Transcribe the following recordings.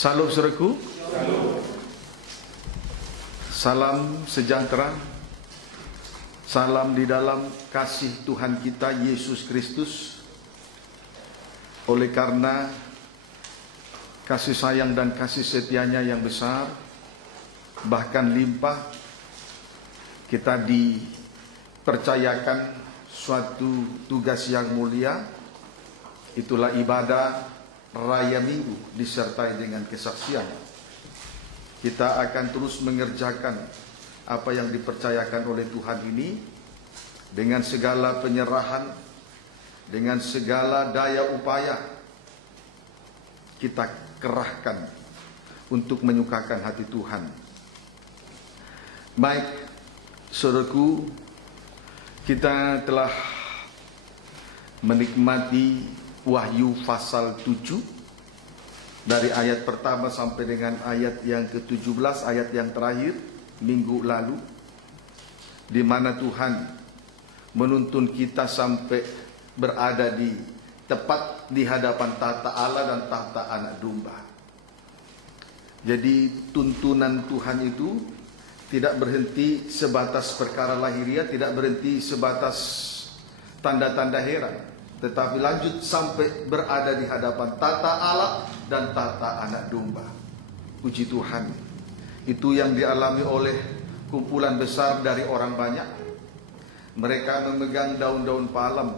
Salam saudaraku. Salam sejahtera. Salam di dalam kasih Tuhan kita Yesus Kristus. Oleh karena kasih sayang dan kasih setianya yang besar, bahkan limpah, kita dipercayakan suatu tugas yang mulia. Itulah ibadah Raya Minggu disertai dengan kesaksian. Kita akan terus mengerjakan apa yang dipercayakan oleh Tuhan ini dengan segala penyerahan, dengan segala daya upaya kita kerahkan untuk menyukakan hati Tuhan. Baik, saudaraku, kita telah menikmati Wahyu pasal 7 dari ayat pertama sampai dengan ayat yang ke-17, ayat yang terakhir minggu lalu, di mana Tuhan menuntun kita sampai berada di tepat di hadapan tahta Allah dan tahta anak domba. Jadi tuntunan Tuhan itu tidak berhenti sebatas perkara lahiriah, tidak berhenti sebatas tanda-tanda heran, tetapi lanjut sampai berada di hadapan tahta Allah dan tahta anak domba. Puji Tuhan. Itu yang dialami oleh kumpulan besar dari orang banyak. Mereka memegang daun-daun palem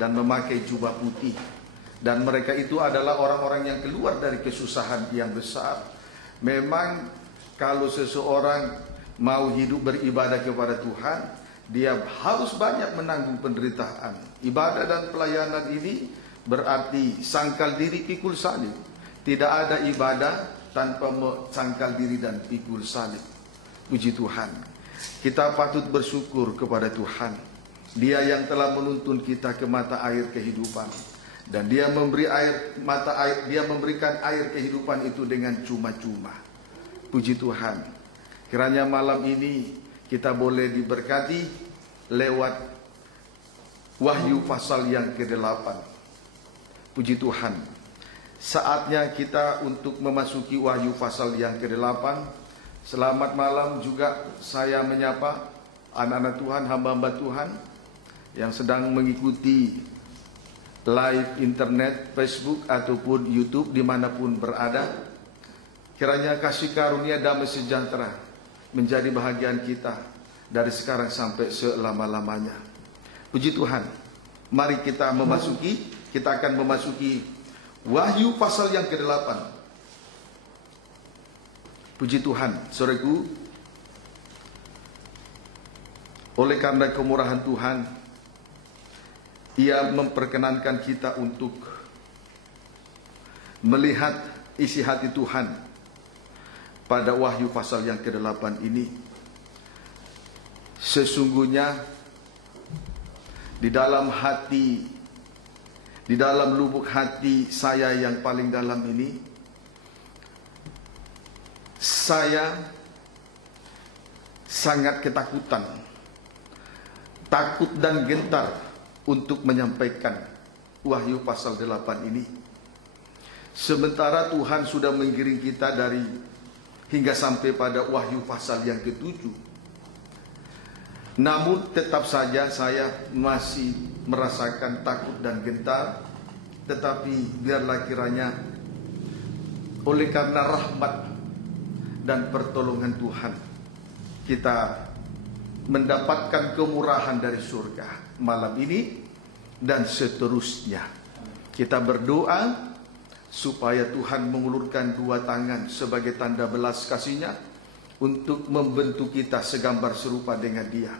dan memakai jubah putih. Dan mereka itu adalah orang-orang yang keluar dari kesusahan yang besar. Memang kalau seseorang mau hidup beribadah kepada Tuhan, dia harus banyak menanggung penderitaan. Ibadah dan pelayanan ini berarti sangkal diri pikul salib. Tidak ada ibadah tanpa sangkal diri dan pikul salib. Puji Tuhan. Kita patut bersyukur kepada Tuhan. Dia yang telah menuntun kita ke mata air kehidupan. Dan dia memberi dia memberikan air kehidupan itu dengan cuma-cuma. Puji Tuhan. Kiranya malam ini kita boleh diberkati lewat Wahyu pasal yang ke-8. Puji Tuhan. Saatnya kita untuk memasuki Wahyu pasal yang ke-8. Selamat malam juga saya menyapa anak-anak Tuhan, hamba-hamba Tuhan yang sedang mengikuti live internet, Facebook ataupun YouTube dimanapun berada. Kiranya kasih karunia damai sejahtera menjadi bahagian kita dari sekarang sampai selama-lamanya. Puji Tuhan. Mari kita akan memasuki Wahyu pasal yang ke-8. Puji Tuhan, saudaraku. Oleh karena kemurahan Tuhan, Ia memperkenankan kita untuk melihat isi hati Tuhan pada Wahyu pasal yang ke-8 ini. Sesungguhnya di dalam hati, di dalam lubuk hati saya yang paling dalam ini, saya sangat ketakutan, takut dan gentar untuk menyampaikan Wahyu pasal 8 ini. Sementara Tuhan sudah menggiring kita hingga sampai pada Wahyu pasal yang ke-7. Namun tetap saja saya masih merasakan takut dan gentar. Tetapi biarlah kiranya oleh karena rahmat dan pertolongan Tuhan, kita mendapatkan kemurahan dari surga malam ini dan seterusnya. Kita berdoa supaya Tuhan mengulurkan dua tangan sebagai tanda belas kasih-Nya untuk membentuk kita segambar serupa dengan Dia.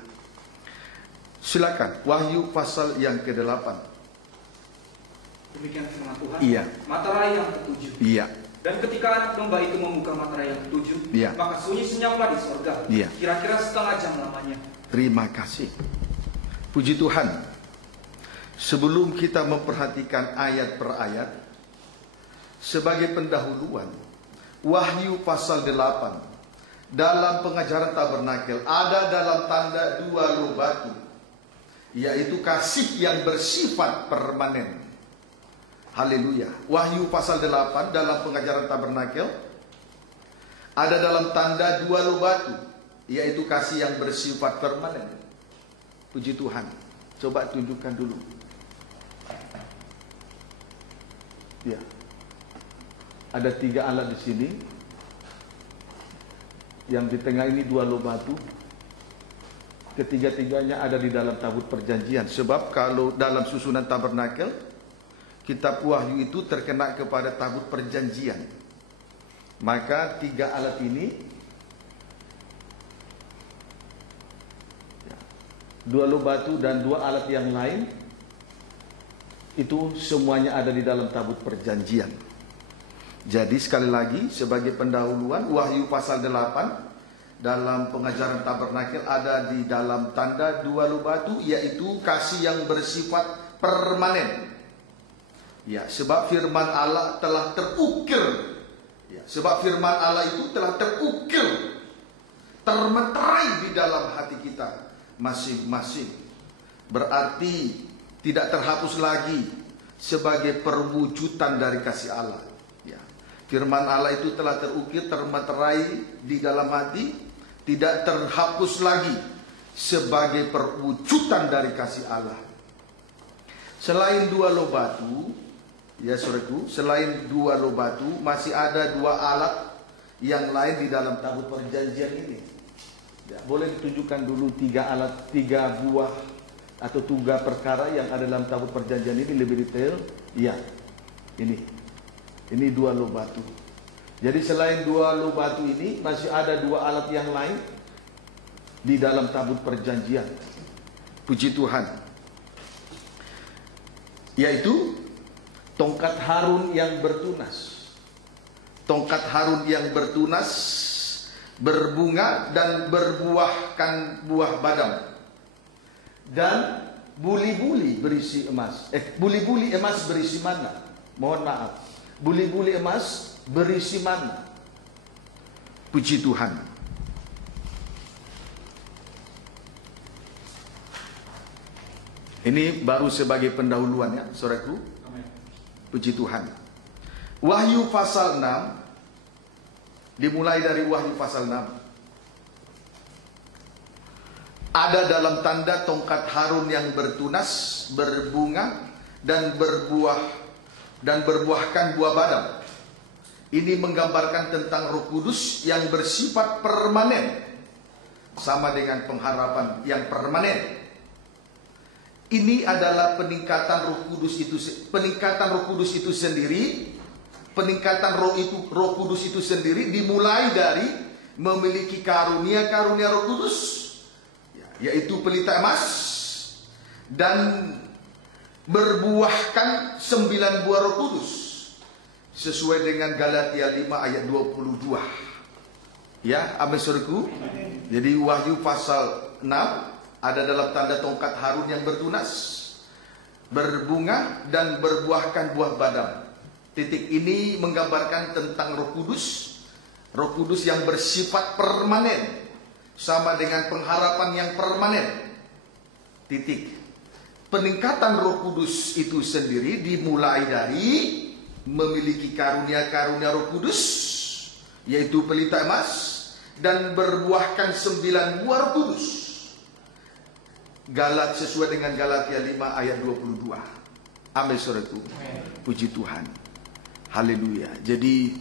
Silakan, Wahyu pasal yang ke-8. Demikian firman Tuhan. Iya. Materai yang ke-7. Iya. Dan ketika anak domba itu membuka materai yang ke-7, Iya, maka sunyi senyaplah di sorga. Iya. Kira-kira setengah jam lamanya. Terima kasih. Puji Tuhan. Sebelum kita memperhatikan ayat per ayat, sebagai pendahuluan, Wahyu pasal 8 dalam pengajaran tabernakel ada dalam tanda dua loh batu, yaitu kasih yang bersifat permanen. Haleluya. Wahyu pasal 8 dalam pengajaran tabernakel ada dalam tanda dua loh batu, yaitu kasih yang bersifat permanen. Puji Tuhan. Coba tunjukkan dulu. Ya. Ada 3 alat di sini. Yang di tengah ini 2 loh batu. Ketiga-tiganya ada di dalam tabut perjanjian. Sebab kalau dalam susunan tabernakel, kitab Wahyu itu terkena kepada tabut perjanjian. Maka 3 alat ini, 2 loh batu dan 2 alat yang lain, itu semuanya ada di dalam tabut perjanjian. Jadi sekali lagi sebagai pendahuluan, Wahyu pasal 8 dalam pengajaran tabernakel ada di dalam tanda 2 loh batu, yaitu kasih yang bersifat permanen. Ya, sebab firman Allah telah terukir. Ya, sebab firman Allah itu telah terukir, termeterai di dalam hati kita masing-masing. Berarti tidak terhapus lagi sebagai perwujudan dari kasih Allah. Ya, firman Allah itu telah terukir, termeterai di dalam hati, tidak terhapus lagi sebagai perwujudan dari kasih Allah. Selain 2 loh batu, ya saudaraku, selain 2 loh batu, masih ada 2 alat yang lain di dalam tabut perjanjian ini. Ya, boleh ditunjukkan dulu 3 alat, 3 buah atau 3 perkara yang ada dalam tabut perjanjian ini lebih detail. Ya, ini 2 loh batu. Jadi selain 2 loh batu ini, masih ada 2 alat yang lain di dalam tabut perjanjian. Puji Tuhan. Yaitu tongkat Harun yang bertunas. Tongkat Harun yang bertunas, berbunga dan berbuahkan buah badam. Dan buli-buli berisi emas. Buli-buli emas berisi mana? Mohon maaf. Buli-buli emas berisi mana? Puji Tuhan. Ini baru sebagai pendahuluan ya, saudaraku. Puji Tuhan. Wahyu pasal 6, dimulai dari Wahyu pasal 6. Ada dalam tanda tongkat Harun yang bertunas, berbunga dan berbuahkan buah badam. Ini menggambarkan tentang Roh Kudus yang bersifat permanen, sama dengan pengharapan yang permanen. Ini adalah peningkatan Roh Kudus itu, sendiri. Peningkatan Roh Kudus itu sendiri dimulai dari memiliki karunia-karunia Roh Kudus, yaitu pelita emas, dan berbuahkan 9 buah Roh Kudus sesuai dengan Galatia 5 ayat 22. Ya, amin saudaraku. Jadi Wahyu pasal 6 ada dalam tanda tongkat Harun yang bertunas, berbunga dan berbuahkan buah badam. Titik ini menggambarkan tentang Roh Kudus. Roh Kudus yang bersifat permanen, sama dengan pengharapan yang permanen. Titik. Peningkatan Roh Kudus itu sendiri dimulai dari memiliki karunia-karunia Roh Kudus, yaitu pelita emas, dan berbuahkan 9 buah Roh Kudus. Sesuai dengan Galatia 5 ayat 22. Amin saudaraku. Puji Tuhan. Haleluya. Jadi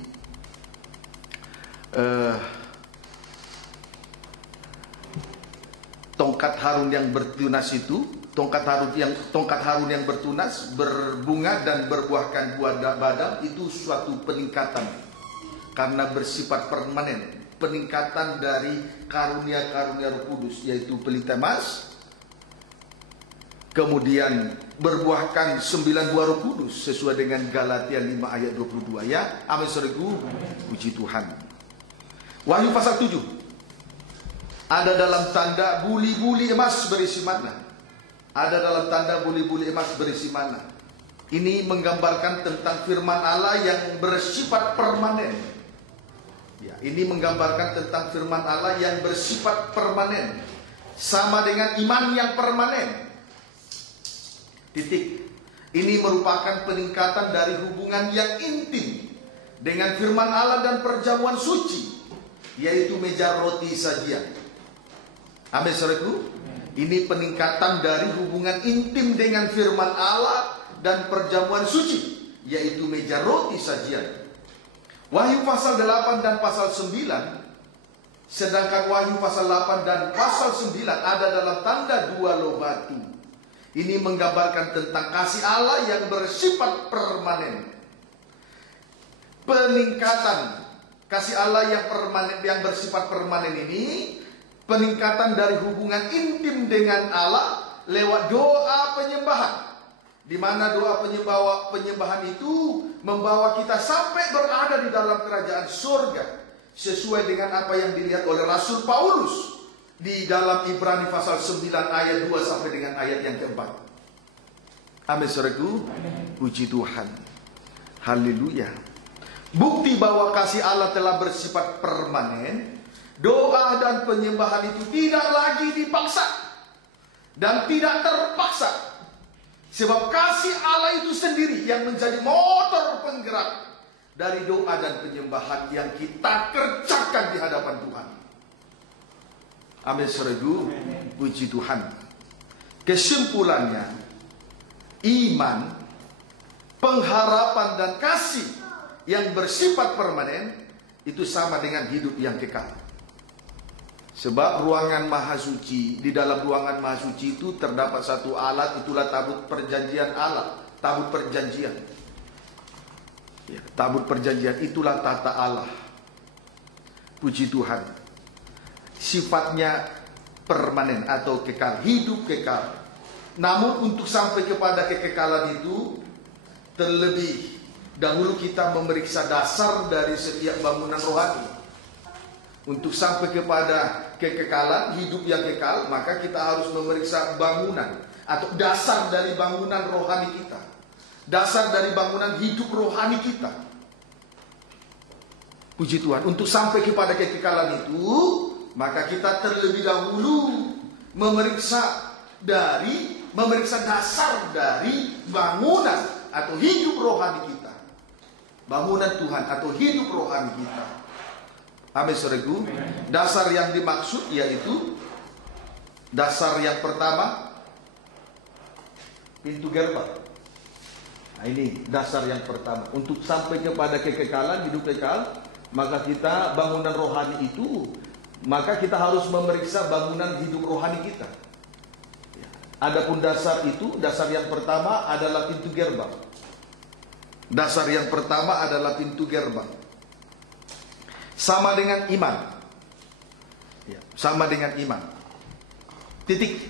tongkat Harun yang bertunas itu, tongkat Harun yang bertunas, berbunga dan berbuahkan buah badam, itu suatu peningkatan karena bersifat permanen. Peningkatan dari karunia-karunia Roh Kudus, yaitu pelita emas, kemudian berbuahkan 9 buah Roh Kudus sesuai dengan Galatia 5 ayat 22. Ya, amin saudaraku. Puji Tuhan. Wahyu pasal 7 ada dalam tanda buli-buli emas berisi mana? Ada dalam tanda buli-buli emas berisi mana? Ini menggambarkan tentang firman Allah yang bersifat permanen. Ya, ini menggambarkan tentang firman Allah yang bersifat permanen, sama dengan iman yang permanen. Titik. Ini merupakan peningkatan dari hubungan yang intim dengan firman Allah dan perjamuan suci, yaitu meja roti sajian. Amin, saudaraku. Ini peningkatan dari hubungan intim dengan firman Allah dan perjamuan suci, yaitu meja roti sajian. Wahyu pasal 8 dan pasal 9, sedangkan Wahyu pasal 8 dan pasal 9 ada dalam tanda dua loh batu. Ini menggambarkan tentang kasih Allah yang bersifat permanen. Peningkatan kasih Allah yang permanen, yang bersifat permanen ini, peningkatan dari hubungan intim dengan Allah lewat doa penyembahan, di mana doa penyembahan itu membawa kita sampai berada di dalam kerajaan surga, sesuai dengan apa yang dilihat oleh Rasul Paulus di dalam Ibrani pasal 9 ayat 2 sampai dengan ayat yang keempat. Amin, saudaraku. Puji Tuhan. Haleluya. Bukti bahwa kasih Allah telah bersifat permanen, doa dan penyembahan itu tidak lagi dipaksa dan tidak terpaksa, sebab kasih Allah itu sendiri yang menjadi motor penggerak dari doa dan penyembahan yang kita kerjakan di hadapan Tuhan. Amin, saudaraku. Puji Tuhan. Kesimpulannya, iman, pengharapan dan kasih yang bersifat permanen itu sama dengan hidup yang kekal. Sebab ruangan maha suci, di dalam ruangan maha suci itu terdapat satu alat, itulah tabut perjanjian Allah, tabut perjanjian. Ya, tabut perjanjian itulah tata Allah. Puji Tuhan. Sifatnya permanen atau kekal, hidup kekal. Namun untuk sampai kepada kekekalan itu, terlebih dahulu kita memeriksa dasar dari setiap bangunan rohani. Untuk sampai kepada kekekalan, hidup yang kekal, maka kita harus memeriksa bangunan atau dasar dari bangunan rohani kita, dasar dari bangunan hidup rohani kita. Puji Tuhan. Untuk sampai kepada kekekalan itu, maka kita terlebih dahulu memeriksa dasar dari bangunan atau hidup rohani kita. Bangunan Tuhan atau hidup rohani kita. Amin, saudaraku. Dasar yang dimaksud yaitu dasar yang pertama, pintu gerbang. Nah, ini dasar yang pertama. Untuk sampai kepada kekekalan, hidup kekal, maka kita bangunan rohani itu, maka kita harus memeriksa bangunan hidup rohani kita. Adapun dasar itu, dasar yang pertama adalah pintu gerbang. Dasar yang pertama adalah pintu gerbang. Sama dengan iman. Ya, sama dengan iman. Titik.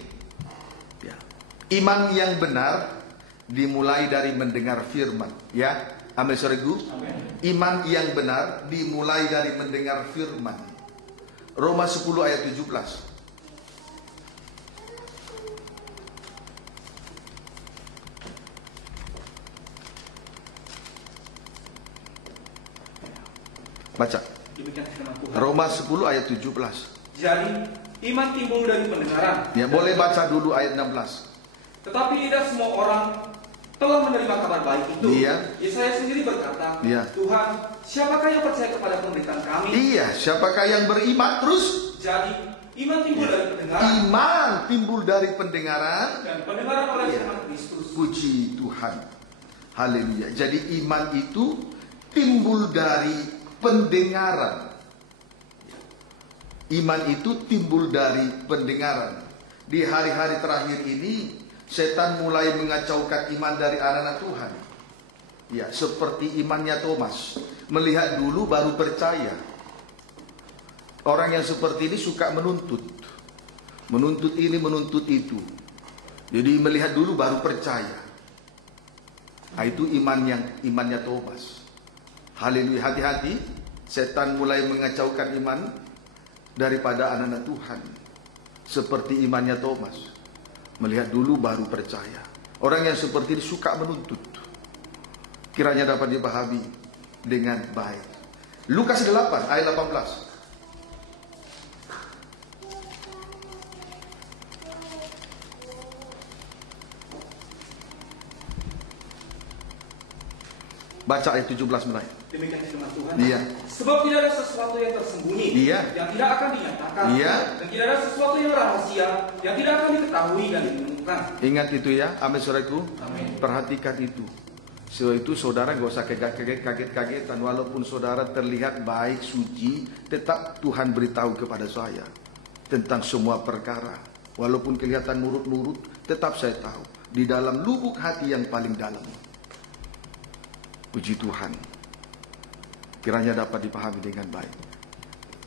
Ya. Iman yang benar dimulai dari mendengar firman. Ya, amin, saudaraku. Iman yang benar dimulai dari mendengar firman. Roma 10 ayat 17. Baca. Roma 10 ayat 17. Jadi iman timbul dari pendengaran. Ya, boleh baca dulu ayat 16. Tetapi tidak semua orang telah menerima kabar baik itu. Iya. Yesaya sendiri berkata, Iya. Tuhan, siapakah yang percaya kepada pemberitaan kami? Iya, siapakah yang beriman terus? Jadi iman timbul dari pendengaran. Iman timbul dari pendengaran. Dan pendengaran oleh Iya. firman Kristus. Puji Tuhan. Haleluya. Jadi iman itu timbul dari pendengaran. Iman itu timbul dari pendengaran. Di hari-hari terakhir ini, setan mulai mengacaukan iman dari anak-anak Tuhan. Ya, seperti imannya Thomas. Melihat dulu baru percaya. Orang yang seperti ini suka menuntut. Menuntut ini, menuntut itu. Jadi melihat dulu baru percaya. Nah, itu imannya Thomas. Haleluya, hati-hati. Setan mulai mengacaukan iman daripada anak-anak Tuhan. Seperti imannya Thomas. Melihat dulu baru percaya. Orang yang seperti ini suka menuntut. Kiranya dapat dipahami dengan baik. Lukas 8 ayat 18. Baca ayat 17 mulai. Demikian firman Tuhan. Iya. Sebab tidak ada sesuatu yang tersembunyi, Iya. yang tidak akan dinyatakan, Iya. dan tidak ada sesuatu yang rahasia, yang tidak akan diketahui dan dimenemukan. Ingat itu ya, amin saudaraku. Amin. Perhatikan itu. So itu saudara gak usah kaget-kagetan. Walaupun saudara terlihat baik, suci, tetap Tuhan beritahu kepada saya tentang semua perkara. Walaupun kelihatan nurut-nurut, tetap saya tahu di dalam lubuk hati yang paling dalam. Puji Tuhan. Kiranya dapat dipahami dengan baik.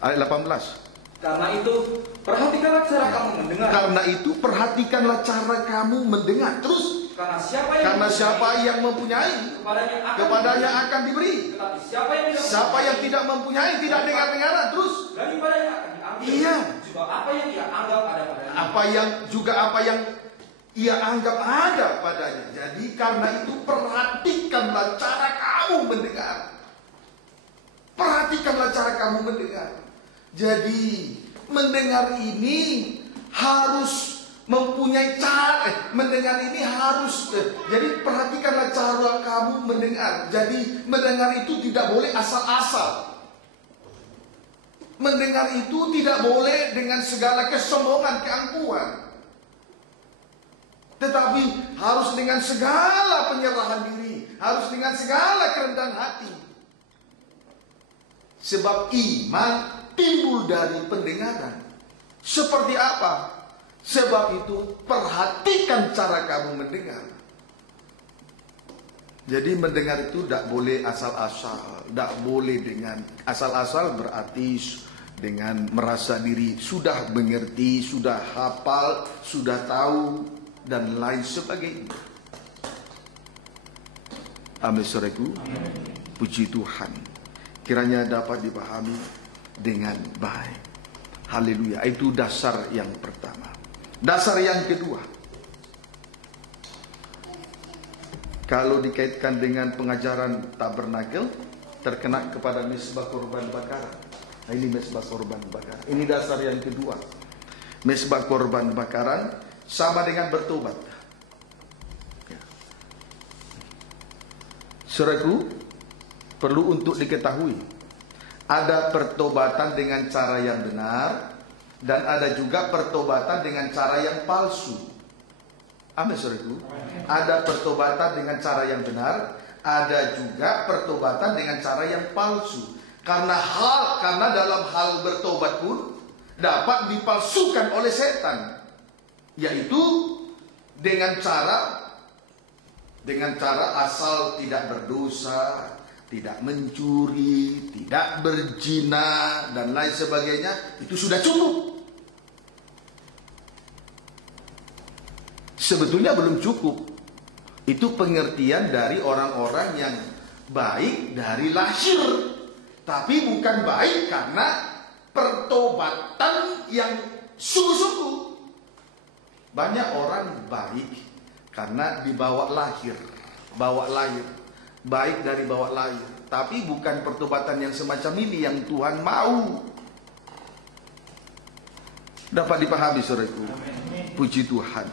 Ayat 18. Karena itu, perhatikanlah cara kamu mendengar. Karena itu perhatikanlah cara kamu mendengar. Terus, karena siapa yang mempunyai, kepadanya akan diberi. Tetapi siapa yang Tidak mempunyai, tidak dengar-dengaran. Terus, daripadanya akan diambil. Iya. Juga apa yang ia anggap ada padanya. apa yang ia anggap ada padanya. Jadi karena itu perhatikanlah cara kamu mendengar. Perhatikanlah cara kamu mendengar. Jadi mendengar ini harus mempunyai cara. Mendengar ini harus. Jadi perhatikanlah cara kamu mendengar. Jadi mendengar itu tidak boleh asal-asal. Mendengar itu tidak boleh dengan segala kesombongan, keangkuhan. Tetapi harus dengan segala penyerahan diri. Harus dengan segala kerendahan hati. Sebab iman timbul dari pendengaran. Seperti apa? Sebab itu perhatikan cara kamu mendengar. Jadi mendengar itu tidak boleh asal-asal. Tidak boleh dengan asal-asal, berarti dengan merasa diri sudah mengerti, sudah hafal, sudah tahu, dan lain sebagainya. Amin saudaraku. Puji Tuhan. Kiranya dapat dipahami dengan baik. Haleluya. Itu dasar yang pertama. Dasar yang kedua, kalau dikaitkan dengan pengajaran tabernakel, terkena kepada mesbah korban bakaran. Nah, ini mesbah korban bakaran. Ini dasar yang kedua. Mesbah korban bakaran sama dengan bertobat. Saudaraku, perlu untuk diketahui, ada pertobatan dengan cara yang benar, dan ada juga pertobatan dengan cara yang palsu. Amin saudaraku. Ada pertobatan dengan cara yang benar, ada juga pertobatan dengan cara yang palsu. Karena dalam hal bertobat pun dapat dipalsukan oleh setan, yaitu dengan cara asal tidak berdosa, tidak mencuri, tidak berzina, dan lain sebagainya. Itu sudah cukup. Sebetulnya belum cukup. Itu pengertian dari orang-orang yang baik dari lahir, tapi bukan baik karena pertobatan yang sungguh-sungguh. Banyak orang baik karena dibawa lahir, baik dari bawah lahir, tapi bukan pertobatan yang semacam ini yang Tuhan mau. Dapat dipahami saudaraku. Puji Tuhan.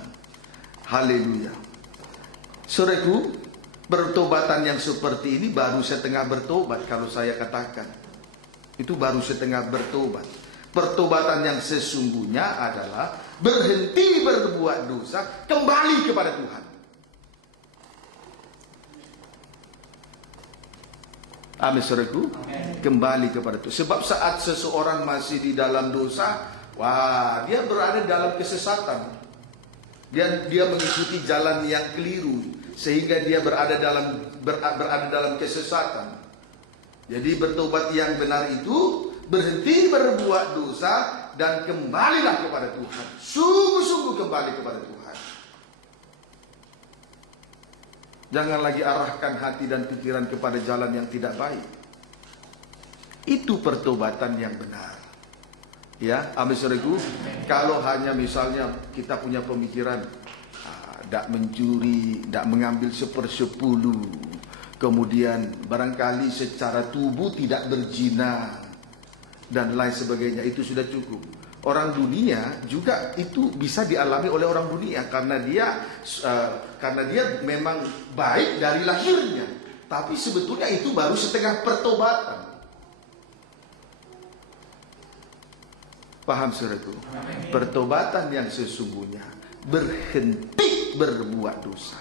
Haleluya. Saudaraku, pertobatan yang seperti ini baru setengah bertobat. Kalau saya katakan, itu baru setengah bertobat. Pertobatan yang sesungguhnya adalah berhenti berbuat dosa, kembali kepada Tuhan. Amin saudaraku. Kembali kepada Tuhan. Sebab saat seseorang masih di dalam dosa, wah, dia berada dalam kesesatan. Dia mengikuti jalan yang keliru, sehingga dia berada dalam kesesatan. Jadi bertobat yang benar itu berhenti berbuat dosa dan kembalilah kepada Tuhan. Sungguh-sungguh kembali kepada Tuhan. Jangan lagi arahkan hati dan pikiran kepada jalan yang tidak baik. Itu pertobatan yang benar. Ya, amin saudaraku. Kalau hanya misalnya kita punya pemikiran tidak mencuri, tidak mengambil 1/10, kemudian barangkali secara tubuh tidak berzina dan lain sebagainya, itu sudah cukup. Orang dunia juga itu bisa dialami oleh orang dunia karena dia memang baik dari lahirnya. Tapi sebetulnya itu baru setengah pertobatan. Paham saudaraku? Pertobatan yang sesungguhnya berhenti berbuat dosa,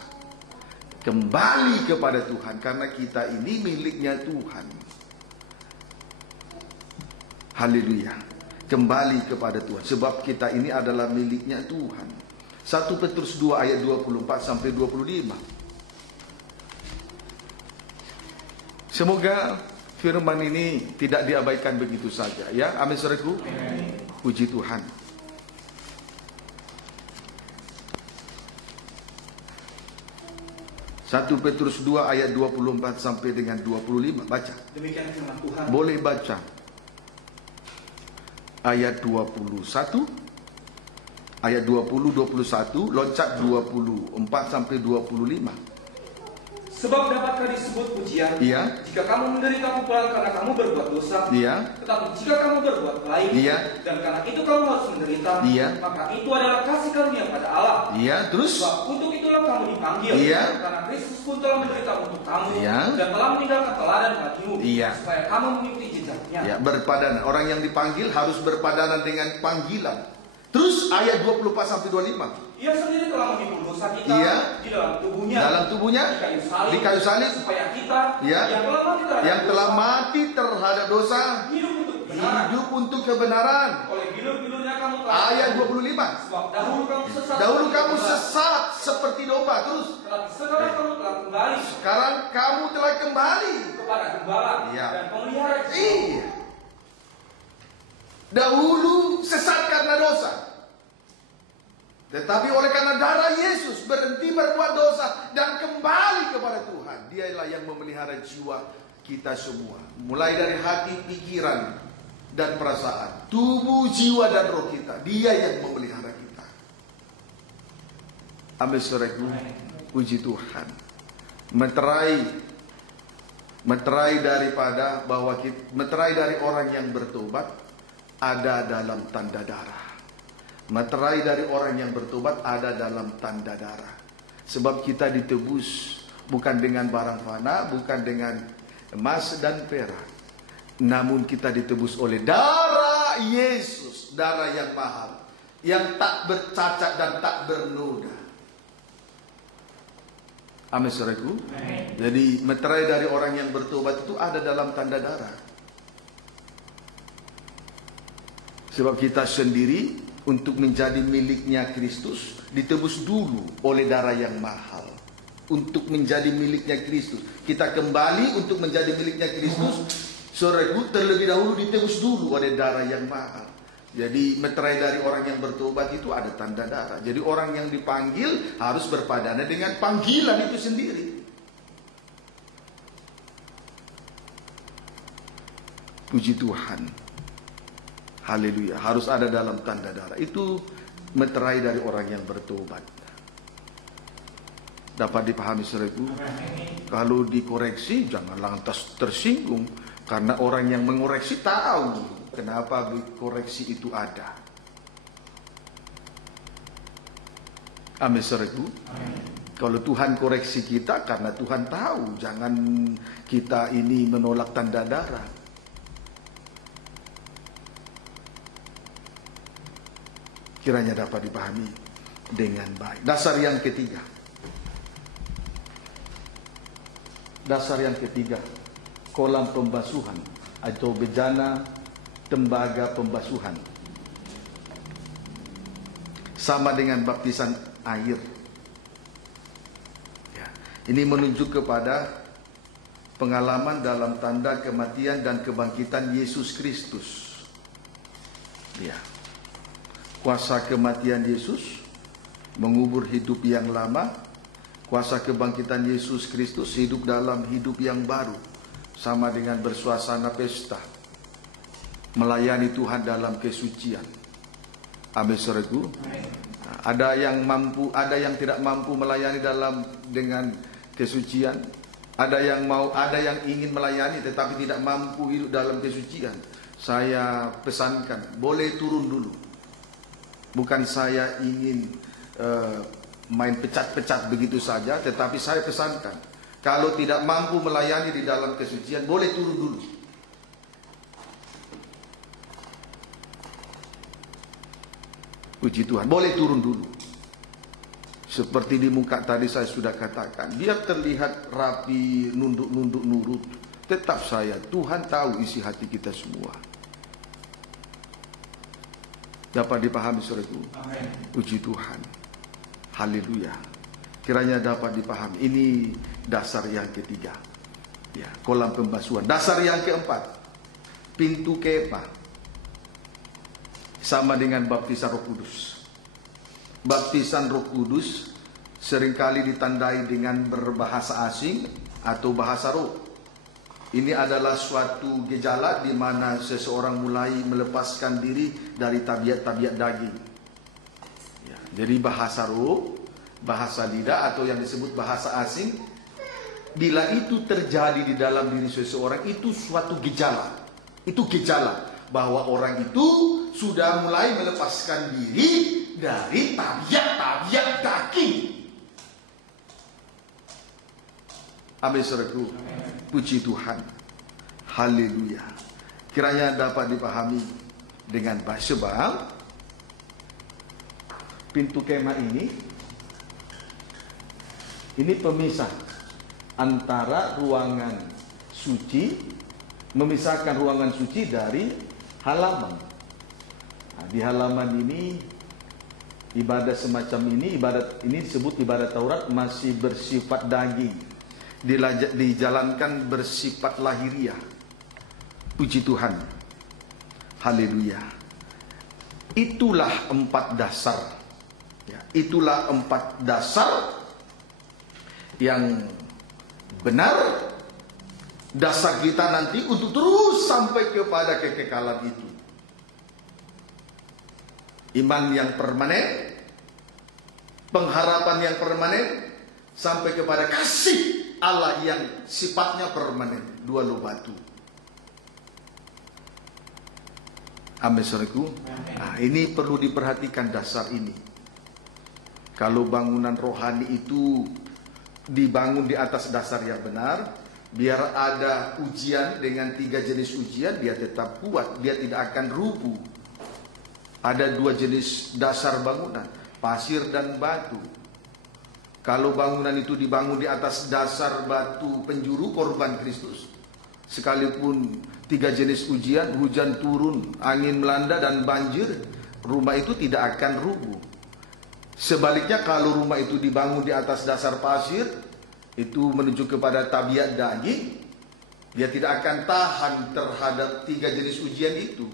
kembali kepada Tuhan, karena kita ini miliknya Tuhan. Haleluya. Kembali kepada Tuhan, sebab kita ini adalah miliknya Tuhan. 1 Petrus 2 ayat 24 sampai 25. Semoga firman ini tidak diabaikan begitu saja, ya. Amin saudaraku. Puji Tuhan. Satu Petrus 2 ayat 24 sampai dengan 25. Baca. Demikian firman Tuhan. Boleh baca. Ayat 21, ayat 20, 21, loncat 24 sampai 25. Sebab dapatkah disebut pujian, Iya. jika kamu menderita pukulan karena kamu berbuat dosa? Iya. Tetapi jika kamu berbuat baik, Iya. dan karena itu kamu harus menderita, Iya. maka itu adalah kasih karunia pada Allah. Iya, terus? Sebab untuk itulah kamu dipanggil, Iya. karena Kristus pun telah menderita untuk kamu, Iya. dan telah meninggalkan teladan bagimu, Iya. supaya kamu mengikuti jejaknya. Ya, berpadanan. Orang yang dipanggil harus berpadanan dengan panggilan. Terus ayat 24 sampai 25. Ia sendiri telah memikul dosa kita Iya. di dalam tubuhnya, Dalam tubuhnya, di kayu salib, supaya kita Iya. yang telah mati yang telah mati terhadap dosa, terhadap dosa, hidup untuk kebenaran. hidup untuk kebenaran. Oleh bilur-bilurnya kamu telah Ayat sembuh. 25. Sebab dahulu kamu sesat. Dahulu seperti kamu domba, sesat seperti domba. Terus tetapi sekarang kamu telah kembali sekarang kamu telah kembali. kepada gembala Iya. dan pemelihara jiwa. Iya. Dahulu sesat karena dosa, tetapi oleh karena darah Yesus berhenti berbuat dosa dan kembali kepada Tuhan. Dialah yang memelihara jiwa kita semua, mulai dari hati, pikiran, dan perasaan, tubuh, jiwa, dan roh kita. Dia yang memelihara kita. Amin saudaraku. Puji Tuhan. Meterai daripada bahwa meterai dari orang yang bertobat ada dalam tanda darah. Materai dari orang yang bertobat ada dalam tanda darah. Sebab kita ditebus bukan dengan barang fana, bukan dengan emas dan perak, namun kita ditebus oleh darah Yesus, darah yang mahal, yang tak bercacat dan tak bernoda. Amin saudaraku. Jadi materai dari orang yang bertobat itu ada dalam tanda darah. Sebab kita sendiri untuk menjadi miliknya Kristus ditebus dulu oleh darah yang mahal. Untuk menjadi miliknya Kristus, kita kembali untuk menjadi miliknya Kristus, saudaraku, terlebih dahulu ditebus dulu oleh darah yang mahal. Jadi meterai dari orang yang bertobat itu ada tanda darah. Jadi orang yang dipanggil harus berpadanan dengan panggilan itu sendiri. Puji Tuhan. Haleluya, harus ada dalam tanda darah. Itu meterai dari orang yang bertobat. Dapat dipahami saudaraku? Kalau dikoreksi jangan lantas tersinggung, karena orang yang mengoreksi tahu kenapa koreksi itu ada. Amin saudaraku. Kalau Tuhan koreksi kita karena Tuhan tahu, jangan kita ini menolak tanda darah. Kiranya dapat dipahami dengan baik. Dasar yang ketiga. Dasar yang ketiga, kolam pembasuhan atau bejana tembaga pembasuhan. Sama dengan baptisan air. Ya, ini menunjuk kepada pengalaman dalam tanda kematian dan kebangkitan Yesus Kristus. Ya. Kuasa kematian Yesus mengubur hidup yang lama. Kuasa kebangkitan Yesus Kristus hidup dalam hidup yang baru, sama dengan bersuasana pesta, melayani Tuhan dalam kesucian. Amin saudaraku. Ada yang mampu, ada yang tidak mampu melayani dengan kesucian. Ada yang mau, ada yang ingin melayani tetapi tidak mampu hidup dalam kesucian. Saya pesankan, boleh turun dulu. Bukan saya ingin main pecat-pecat begitu saja, tetapi saya pesankan, Kalau tidak mampu melayani di dalam kesucian, boleh turun dulu. Puji Tuhan, boleh turun dulu. Seperti di muka tadi saya sudah katakan, biar terlihat rapi, nunduk-nunduk nurut. Tetap Tuhan tahu isi hati kita semua. Dapat dipahami saudaraku? Amin. Puji Tuhan. Haleluya. Kiranya dapat dipahami. Ini dasar yang ketiga. Ya, kolam pembasuhan. Dasar yang keempat, pintu kemah. Sama dengan baptisan Roh Kudus. Baptisan Roh Kudus seringkali ditandai dengan berbahasa asing atau bahasa roh. Ini adalah suatu gejala di mana seseorang mulai melepaskan diri dari tabiat-tabiat daging. Ya, jadi bahasa roh, bahasa lidah atau yang disebut bahasa asing, bila itu terjadi di dalam diri seseorang, itu suatu gejala. Itu gejala bahwa orang itu sudah mulai melepaskan diri dari tabiat-tabiat daging. Amin saudaraku. Puji Tuhan. Haleluya. Kiranya dapat dipahami dengan baik. Sebab pintu kemah ini pemisah antara ruangan suci, memisahkan ruangan suci dari halaman. Nah, di halaman ini ibadah semacam ini, ibadat ini disebut ibadat Taurat, masih bersifat daging. Dijalankan bersifat lahiriah. Puji Tuhan. Haleluya. Itulah 4 dasar. Ya, itulah 4 dasar yang benar, dasar kita nanti untuk terus sampai kepada kekekalan itu. Iman yang permanen, pengharapan yang permanen, sampai kepada kasih Allah yang sifatnya permanen. 2 loh batu. Amin saudaraku. Nah, ini perlu diperhatikan dasar ini. Kalau bangunan rohani itu dibangun di atas dasar yang benar, biar ada ujian dengan 3 jenis ujian, dia tetap kuat, dia tidak akan rubuh. Ada 2 jenis dasar bangunan, pasir dan batu. Kalau bangunan itu dibangun di atas dasar batu penjuru korban Kristus, sekalipun 3 jenis ujian, hujan turun, angin melanda dan banjir, rumah itu tidak akan rubuh. Sebaliknya kalau rumah itu dibangun di atas dasar pasir, itu menuju kepada tabiat daging, dia tidak akan tahan terhadap 3 jenis ujian itu.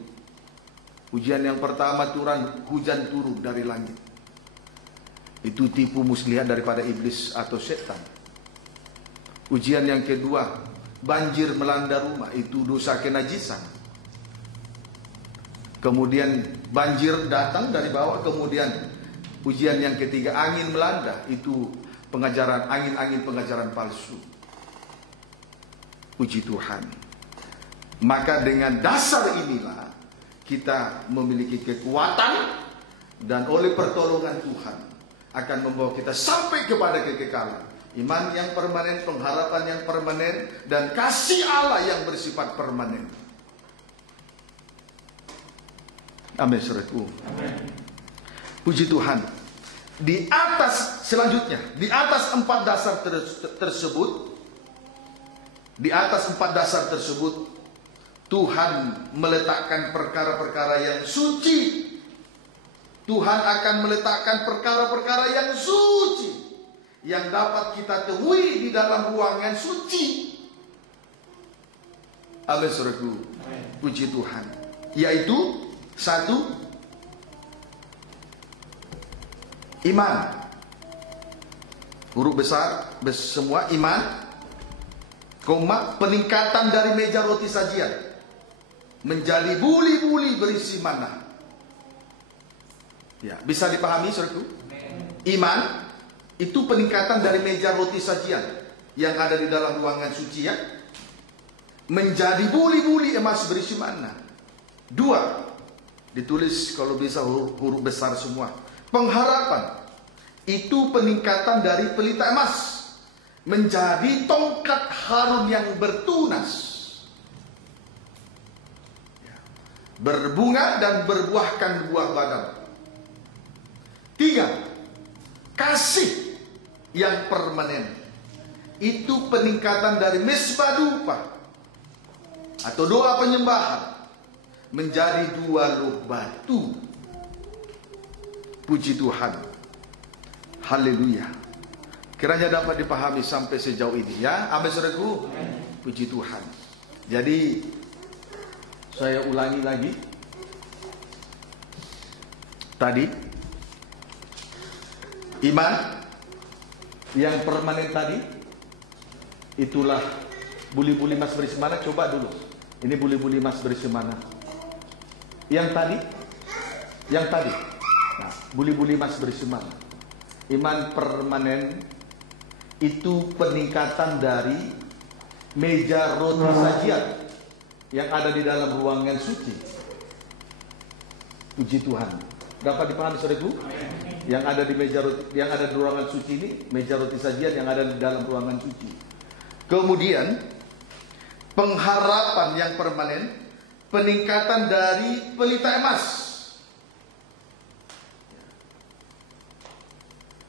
Ujian yang pertama hujan turun dari langit. Itu tipu muslihat daripada iblis atau setan. Ujian yang kedua, banjir melanda rumah, itu dosa kenajisan. Kemudian banjir datang dari bawah, kemudian ujian yang ketiga, angin melanda, itu pengajaran angin-angin pengajaran palsu. Puji Tuhan. Maka dengan dasar inilah kita memiliki kekuatan, dan oleh pertolongan Tuhan akan membawa kita sampai kepada kekekalan. Iman yang permanen, pengharapan yang permanen, dan kasih Allah yang bersifat permanen. Amin saudaraku. Puji Tuhan. Di atas selanjutnya, di atas 4 dasar tersebut, di atas 4 dasar tersebut, Tuhan meletakkan perkara-perkara yang suci. Tuhan akan meletakkan perkara-perkara yang suci, yang dapat kita temui di dalam ruangan suci. Amin saudaraku. Puji Tuhan. Yaitu 1, iman. Huruf besar semua, iman, koma, peningkatan dari meja roti sajian menjadi buli-buli berisi manna. Ya, bisa dipahami saudaraku? Iman itu peningkatan dari meja roti sajian yang ada di dalam ruangan suci, ya, menjadi buli-buli emas berisi manna. 2, ditulis kalau bisa huruf besar semua. Pengharapan itu peningkatan dari pelita emas menjadi tongkat Harun yang bertunas, berbunga dan berbuahkan buah badam. 3. Kasih yang permanen. Itu peningkatan dari mesbah dupa atau doa penyembahan menjadi 2 loh batu. Puji Tuhan. Haleluya. Kiranya dapat dipahami sampai sejauh ini ya. Amin saudaraku. Puji Tuhan. Jadi saya ulangi lagi. Tadi iman yang permanen tadi, itulah buli-buli mas bersemana. Coba dulu. Ini buli-buli mas bersemana. Yang tadi. Nah, buli-buli mas bersemana. Iman permanen itu peningkatan dari meja roti sajian yang ada di dalam ruangan suci. Puji Tuhan. Dapat dipahami saudaraku? Yang ada di meja roti, yang ada di ruangan suci ini, meja roti sajian yang ada di dalam ruangan suci. Kemudian pengharapan yang permanen, peningkatan dari pelita emas.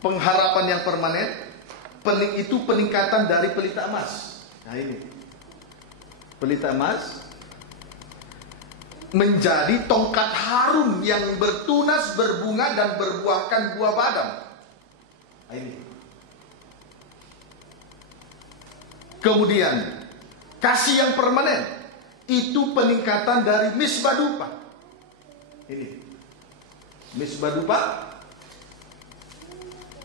Pengharapan yang permanen itu peningkatan dari pelita emas. Nah ini pelita emas menjadi tongkat Harun yang bertunas, berbunga dan berbuahkan buah badam. Nah, ini. Kemudian kasih yang permanen itu peningkatan dari misbah dupa. Ini misbah dupa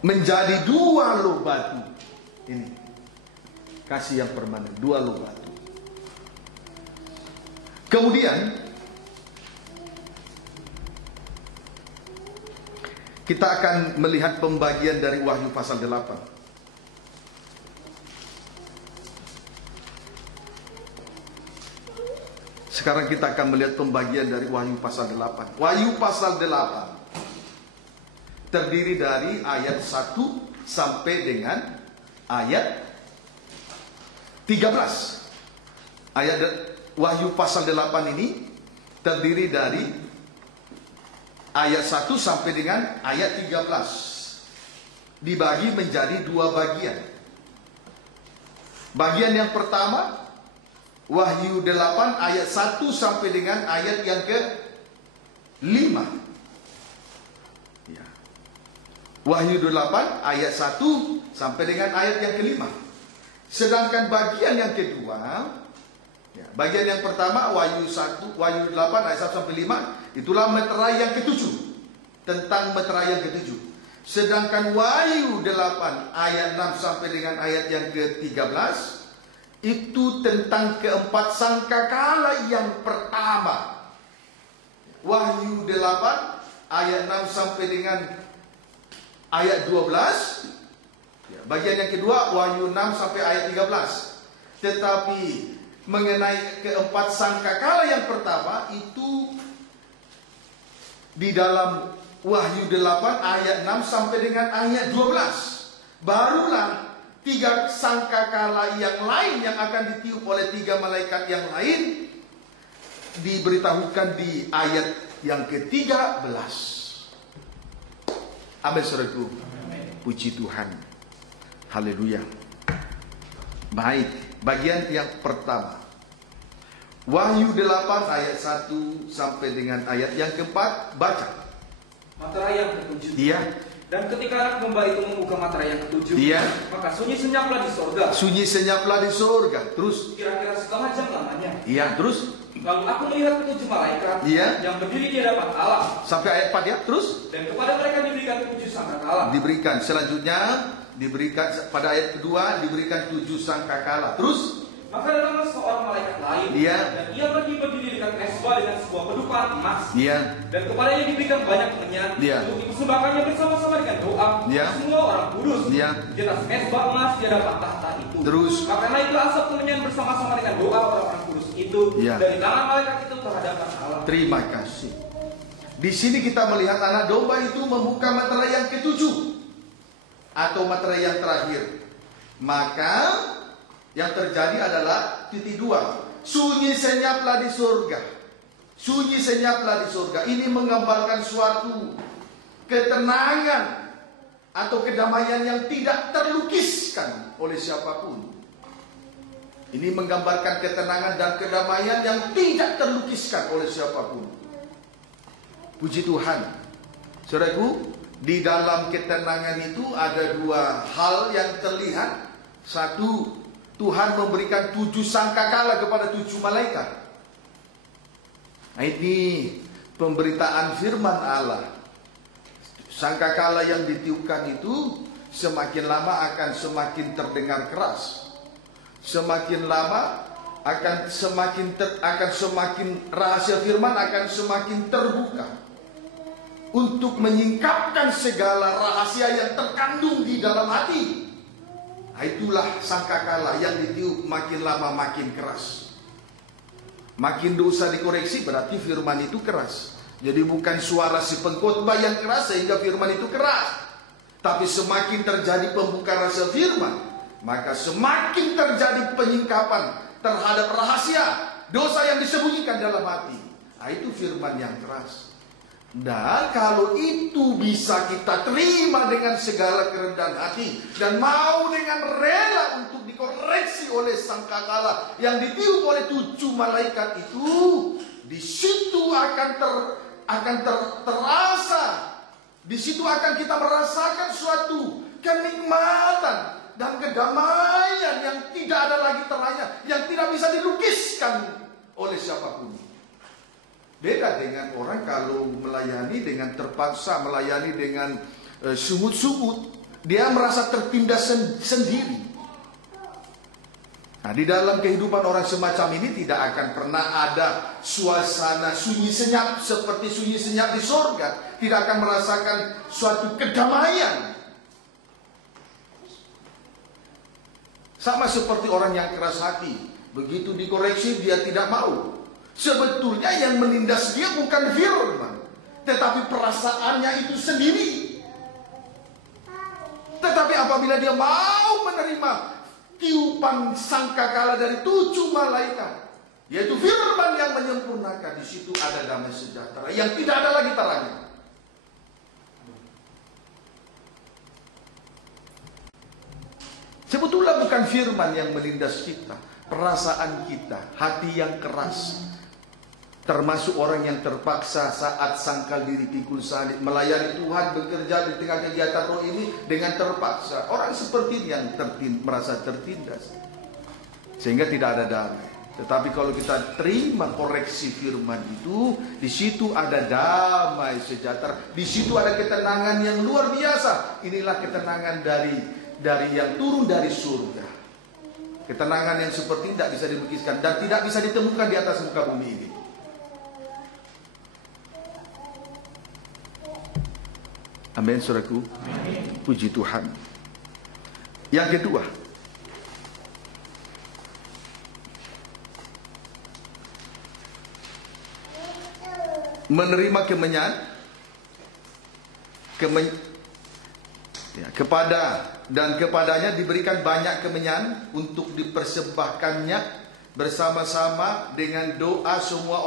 menjadi 2 loh batu. Ini kasih yang permanen, 2 loh batu. Kemudian kita akan melihat pembagian dari Wahyu pasal 8. Sekarang kita akan melihat pembagian dari Wahyu pasal 8. Wahyu pasal 8 terdiri dari ayat 1 sampai dengan ayat 13. Ayat Wahyu pasal 8 ini terdiri dari ayat 1 sampai dengan ayat 13. Dibagi menjadi 2 bagian. Bagian yang pertama Wahyu 8 ayat 1 sampai dengan ayat yang ke-5. Wahyu 8 ayat 1 sampai dengan ayat yang ke-5. Sedangkan bagian yang kedua, bagian yang pertama Wahyu 8 ayat 1 sampai 5, itulah meterai yang ke-7, tentang meterai yang ke-7. Sedangkan Wahyu 8 ayat 6 sampai dengan ayat yang ke-13, itu tentang keempat sangkakala yang pertama. Wahyu 8 ayat 6 sampai dengan ayat 12. Bagian yang kedua Wahyu 6 sampai ayat 13. Tetapi mengenai keempat sangkakala yang pertama itu di dalam Wahyu 8 ayat 6 sampai dengan ayat 12. Barulah 3 sangkakala yang lain yang akan ditiup oleh 3 malaikat yang lain diberitahukan di ayat yang ke-13. Amin saudaraku. Puji Tuhan. Haleluya. Baik, bagian yang pertama Wahyu 8 ayat 1 sampai dengan ayat yang keempat. Baca. Materai yang ke-7. Iya. Dan ketika anak domba itu membuka materai yang ke-7, iya, maka sunyi senyaplah di sorga. Sunyi senyaplah di sorga. Terus kira-kira setengah jam lamanya. Iya, terus lalu aku melihat ke-7 malaikat, iya, yang berdiri di hadapan Allah. Sampai ayat 4 ya. Terus dan kepada mereka diberikan 7 sangkakala. Diberikan. Selanjutnya diberikan pada ayat kedua diberikan 7 sangkakala. Terus maka datanglah seorang malaikat lain, iya, dan ia pergi berdiri dekat mesbah dengan sebuah pedupan emas, iya, dan kepadanya diberikan banyak menyan, iya, untuk dipersembahkannya bersama-sama dengan doa, iya, semua orang kudus, iya, di atas mesbah emas di hadapan tahta itu. Terus maka naiklah asap kemenyan bersama-sama dengan doa orang-orang kudus itu, iya, dari tangan malaikat itu terhadapan Allah. Terima kasih. Di sini kita melihat anak domba itu membuka materai yang ke-7 atau materai yang terakhir. Maka yang terjadi adalah titik 2. Sunyi senyaplah di surga. Sunyi senyaplah di surga. Ini menggambarkan suatu ketenangan atau kedamaian yang tidak terlukiskan oleh siapapun. Ini menggambarkan ketenangan dan kedamaian yang tidak terlukiskan oleh siapapun. Puji Tuhan. Saudaraku, di dalam ketenangan itu ada 2 hal yang terlihat. Satu, Tuhan memberikan 7 sangkakala kepada 7 malaikat. Nah, ini pemberitaan firman Allah. Sangkakala yang ditiupkan itu semakin lama akan semakin terdengar keras. Semakin lama akan semakin rahasia firman akan semakin terbuka untuk menyingkapkan segala rahasia yang terkandung di dalam hati. Nah, itulah sangkakala yang ditiup, makin lama makin keras. Makin dosa dikoreksi berarti firman itu keras. Jadi bukan suara si pengkhotbah yang keras sehingga firman itu keras, tapi semakin terjadi pembukaan rahasia firman, maka semakin terjadi penyingkapan terhadap rahasia dosa yang disembunyikan dalam hati. Nah, itu firman yang keras. Dan kalau itu bisa kita terima dengan segala kerendahan hati dan mau dengan rela untuk dikoreksi oleh sangkakala yang ditiup oleh 7 malaikat itu, di situ akan terasa, di situ akan kita merasakan suatu kenikmatan dan kedamaian yang tidak ada lagi teranya, yang tidak bisa dilukiskan oleh siapapun. Beda dengan orang kalau melayani dengan terpaksa, melayani dengan sungut-sungut, dia merasa tertindas sendiri. Nah, di dalam kehidupan orang semacam ini tidak akan pernah ada suasana sunyi senyap seperti sunyi senyap di surga. Tidak akan merasakan suatu kedamaian. Sama seperti orang yang keras hati, begitu dikoreksi dia tidak mau. Sebetulnya yang menindas dia bukan firman, tetapi perasaannya itu sendiri. Tetapi apabila dia mau menerima tiupan sangkakala dari 7 malaikat, yaitu firman yang menyempurnakan, di situ ada damai sejahtera yang tidak ada lagi terangnya. Sebetulnya bukan firman yang menindas kita, perasaan kita, hati yang keras. Termasuk orang yang terpaksa saat sangkal diri pikul salib, melayani Tuhan, bekerja di tengah kegiatan roh ini dengan terpaksa. Orang seperti ini yang merasa tertindas, sehingga tidak ada damai. Tetapi kalau kita terima koreksi firman itu, di situ ada damai sejahtera, di situ ada ketenangan yang luar biasa. Inilah ketenangan dari yang turun dari surga. Ketenangan yang seperti ini tidak bisa dilukiskan dan tidak bisa ditemukan di atas muka bumi ini. Amin, saudaraku. Amin. Puji Tuhan. Yang kedua, menerima kemenyan, kepadanya diberikan banyak kemenyan untuk dipersembahkannya bersama-sama dengan doa semua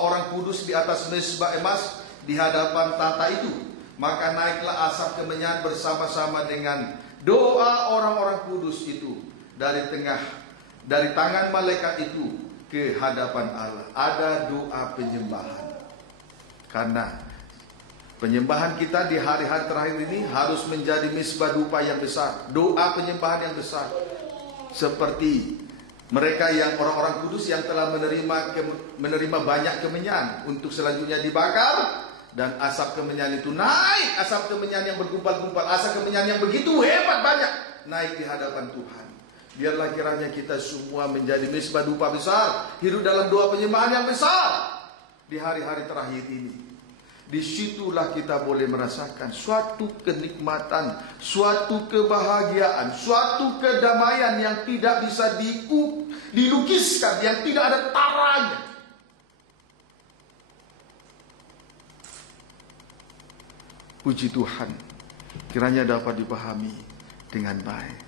orang kudus di atas mezbah emas di hadapan tahta itu. Maka naiklah asap kemenyan bersama-sama dengan doa orang-orang kudus itu dari tangan malaikat itu ke hadapan Allah. Ada doa penyembahan. Karena penyembahan kita di hari-hari terakhir ini harus menjadi misbah dupa yang besar, doa penyembahan yang besar. Seperti mereka yang orang-orang kudus yang telah menerima banyak kemenyan untuk selanjutnya dibakar. Dan asap kemenyan itu naik, asap kemenyan yang bergumpal-gumpal, asap kemenyan yang begitu hebat banyak naik di hadapan Tuhan. Biarlah kiranya kita semua menjadi misbah dupa besar, hidup dalam doa penyembahan yang besar di hari-hari terakhir ini. Disitulah kita boleh merasakan suatu kenikmatan, suatu kebahagiaan, suatu kedamaian yang tidak bisa dilukiskan, yang tidak ada taranya. Puji Tuhan, kiranya dapat dipahami dengan baik.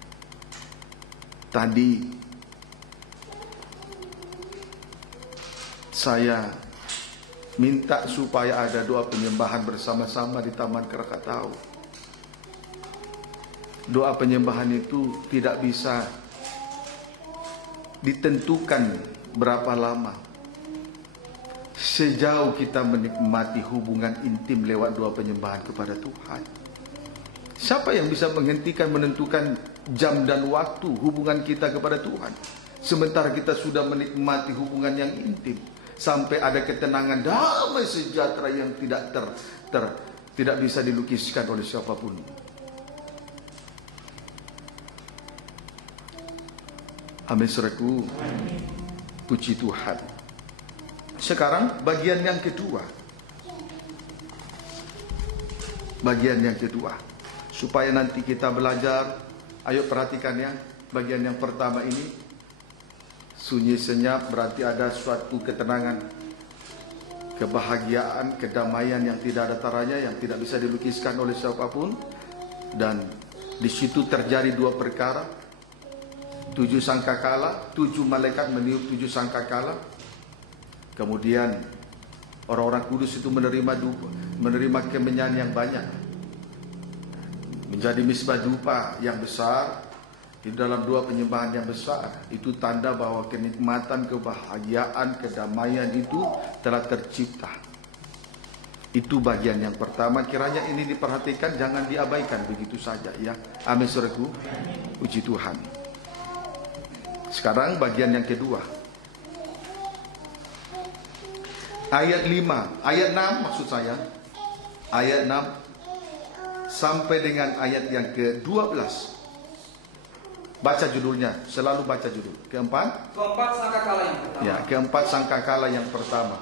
Tadi saya minta supaya ada doa penyembahan bersama-sama di Taman Krakatau. Doa penyembahan itu tidak bisa ditentukan berapa lama. Sejauh kita menikmati hubungan intim lewat doa penyembahan kepada Tuhan. Siapa yang bisa menghentikan, menentukan jam dan waktu hubungan kita kepada Tuhan? Sementara kita sudah menikmati hubungan yang intim. Sampai ada ketenangan, damai sejahtera yang tidak bisa dilukiskan oleh siapapun. Amin, saudaraku. Puji Tuhan. Sekarang bagian yang kedua. Bagian yang kedua. Supaya nanti kita belajar, ayo perhatikan ya. Bagian yang pertama ini, sunyi senyap berarti ada suatu ketenangan, kebahagiaan, kedamaian yang tidak ada taranya, yang tidak bisa dilukiskan oleh siapapun. Dan di situ terjadi dua perkara. 7 sangkakala, 7 malaikat meniup 7 sangkakala. Kemudian orang-orang kudus itu menerima kemenyan yang banyak, menjadi misbah dupa yang besar. Di dalam doa penyembahan yang besar, itu tanda bahwa kenikmatan, kebahagiaan, kedamaian itu telah tercipta. Itu bagian yang pertama. Kiranya ini diperhatikan, jangan diabaikan begitu saja ya. Amin, saudaraku. Puji Tuhan. Sekarang bagian yang kedua. Ayat 5, ayat 6 maksud saya. Ayat 6 sampai dengan ayat yang ke-12. Baca judulnya, selalu baca judul. Keempat sangkakala yang pertama. Ya, keempat sangkakala yang pertama.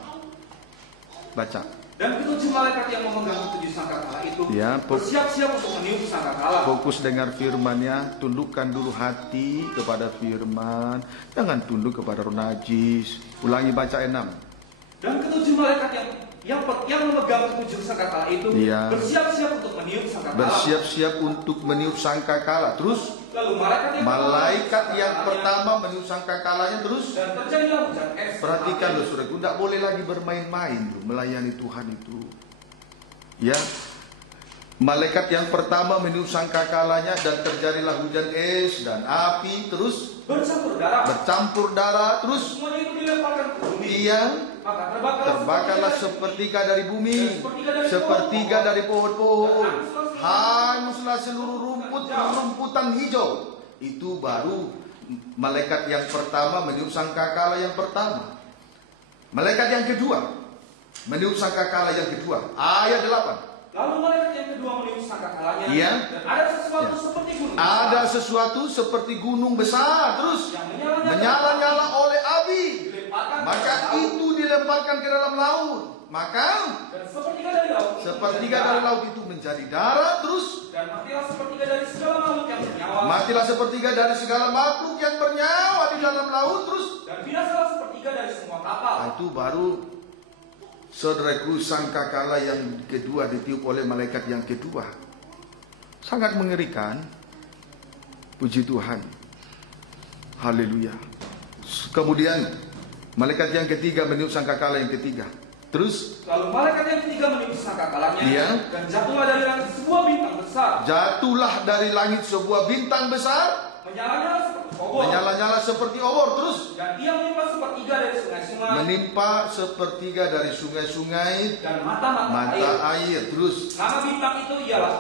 Baca. Dan ketujuh malaikat yang memegang ketujuh sangkakala itu Ya, bersiap-siap untuk meniup sangkakala. Fokus dengar firman-Nya, tundukkan dulu hati kepada firman, jangan tunduk kepada roh najis. Ulangi baca 6. Dan ketujuh malaikat yang memegang ketujuh sangkakala itu Ya. bersiap-siap untuk meniup sangkakala. Bersiap-siap untuk meniup sangkakala. Terus Lalu malaikat yang pertama meniup sangkakalanya, terus dan terjadilah hujan es. perhatikan loh saudaraku, tidak boleh lagi bermain-main loh, melayani Tuhan itu. Ya, malaikat yang pertama meniup sangkakalanya dan terjadilah hujan es dan api, terus bercampur darah, terus semuanya itu dilemparkan ke bumi. Iya, Maka terbakarlah sepertiga dari bumi, sepertiga dari pohon-pohon, hanguslah seluruh rumputan hijau. Itu baru malaikat yang pertama meniup sangkakala yang pertama. Malaikat yang kedua meniup sangkakala yang kedua. Ayat 8. Lalu malaikat yang kedua meniup sangkakalanya. Iya. Dan ada sesuatu seperti gunung. Ada sesuatu seperti gunung besar, terus menyala-nyala oleh api. Maka itu dilemparkan ke dalam laut. Maka dan sepertiga dari laut itu menjadi darah, terus dan matilah sepertiga dari segala makhluk yang bernyawa. Matilah sepertiga dari segala makhluk yang bernyawa di dalam laut, terus dan binasalah sepertiga dari semua kapal. Itu baru saudaraku sangkakala yang kedua ditiup oleh malaikat yang kedua. Sangat mengerikan. Puji Tuhan. Haleluya. Kemudian malaikat yang ketiga meniup sangkakala yang ketiga. Terus lalu malaikat yang ketiga meniup sangkakalanya. Iya. Dan jatuhlah dari langit sebuah bintang besar. Jatuhlah dari langit sebuah bintang besar. Menyala-nyala seperti obor. Terus dan ia menimpa sepertiga dari sungai-sungai. Menimpa sepertiga dari sungai-sungai dan mata air. Terus nama bintang itu ialah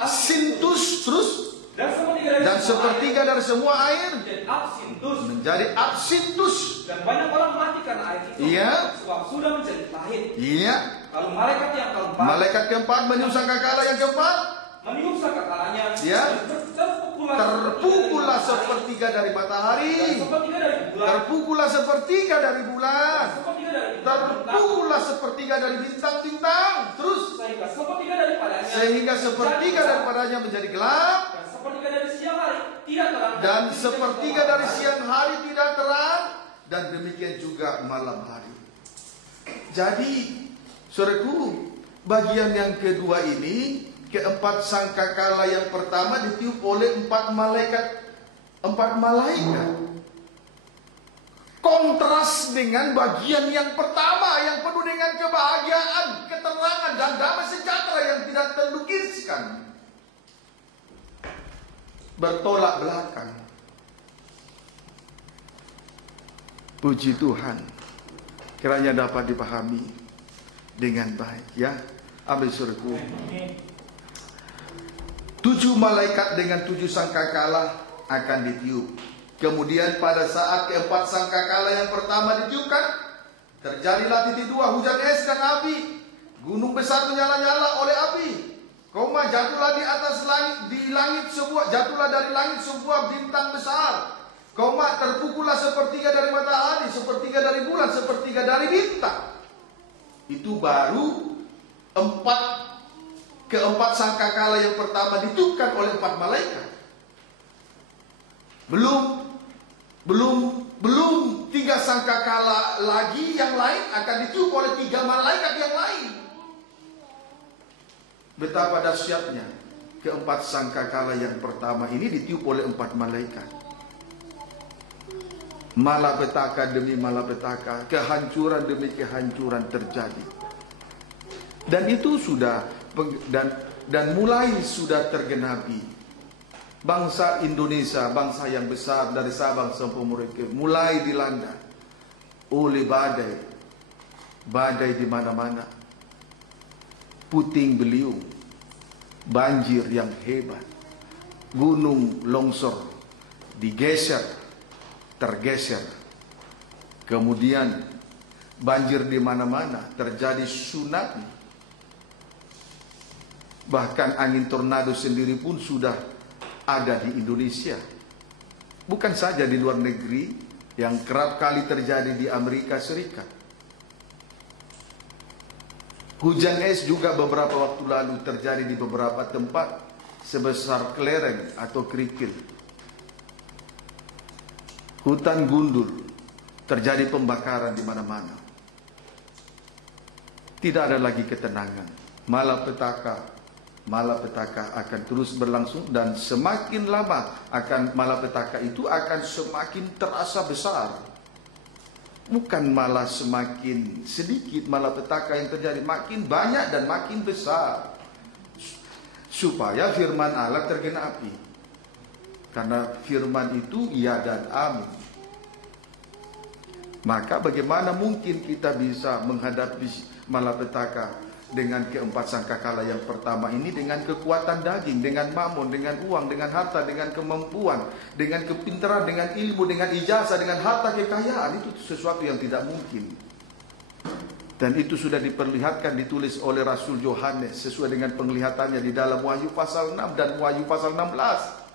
Absintus. Terus dan sepertiga dari semua air menjadi absintus. Dan banyak orang mati karena air itu. Iya. Sebab sudah menjadi pahit. Iya. Lalu malaikat yang keempat meniup sangkakala yang keempat. Meniup sangkakalanya. Ya. Terpukullah sepertiga dari matahari. Terpukullah sepertiga dari bulan. Terpukullah sepertiga dari bintang-bintang. Terus sehingga sepertiga daripadanya menjadi gelap. Dan sepertiga dari siang hari tidak terang. Dan demikian juga malam hari. Jadi saudaraku, bagian yang kedua ini, keempat sangkakala yang pertama ditiup oleh 4 malaikat 4 malaikat. Kontras dengan bagian yang pertama yang penuh dengan kebahagiaan, keterangan dan damai sejahtera yang tidak terlukiskan. Bertolak belakang. Puji Tuhan, kiranya dapat dipahami dengan baik, ya. Amin surga. 7 malaikat dengan 7 sangkakala akan ditiup. Kemudian pada saat keempat sangkakala yang pertama ditiupkan, terjadilah titik 2 hujan es dan api. Gunung besar menyala-nyala oleh api. Jatuhlah di atas langit, jatuhlah dari langit sebuah bintang besar. Terpukullah sepertiga dari matahari, sepertiga dari bulan, sepertiga dari bintang. Itu baru keempat sangkakala yang pertama ditiupkan oleh 4 malaikat. Belum 3 sangkakala lagi yang lain akan ditiup oleh 3 malaikat yang lain. Betapa dahsyatnya keempat sangkakala yang pertama ini ditiup oleh 4 malaikat. Malapetaka demi malapetaka, kehancuran demi kehancuran terjadi. Dan itu sudah dan mulai sudah tergenapi. Bangsa Indonesia, bangsa yang besar dari Sabang sampai Merauke, mulai dilanda oleh badai di mana-mana, puting beliung, banjir yang hebat, gunung longsor tergeser, kemudian banjir di mana-mana, terjadi tsunami, bahkan angin tornado sendiri pun sudah ada di Indonesia. Bukan saja di luar negeri, yang kerap kali terjadi di Amerika Serikat. Hujan es juga beberapa waktu lalu terjadi di beberapa tempat sebesar kelereng atau kerikil. Hutan gundul, terjadi pembakaran di mana-mana. Tidak ada lagi ketenangan. Malapetaka akan terus berlangsung, dan semakin lama malapetaka itu akan semakin terasa besar. Bukan malah semakin sedikit malapetaka yang terjadi, makin banyak dan makin besar. Supaya firman Allah tergenapi. Karena firman itu ya dan amin. Maka bagaimana mungkin kita bisa menghadapi malapetaka dengan keempat sangkakala yang pertama ini, dengan kekuatan daging, dengan mamon, dengan uang, dengan harta, dengan kemampuan, dengan kepintaran, dengan ilmu, dengan ijazah, dengan harta kekayaan. Itu sesuatu yang tidak mungkin. Dan itu sudah diperlihatkan, ditulis oleh Rasul Yohanes sesuai dengan penglihatannya di dalam Wahyu pasal 6 dan Wahyu pasal 16.